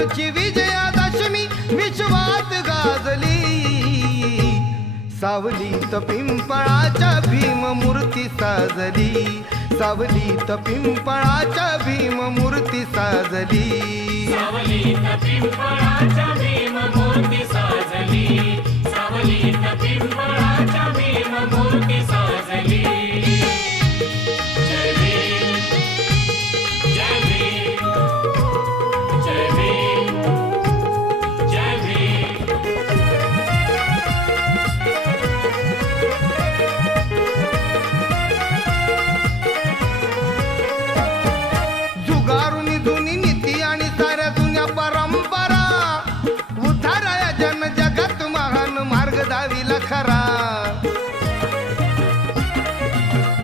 कालची विजयादशमी विश्वात गाजली, सावलीत पिंपळाच्या भीम मूर्ती साजली, सावलीत पिंपळाच्या भीम मूर्ती साजली, सावलीत पिंपळाच्या भीम मूर्ती साजली, सावलीत पिंपळा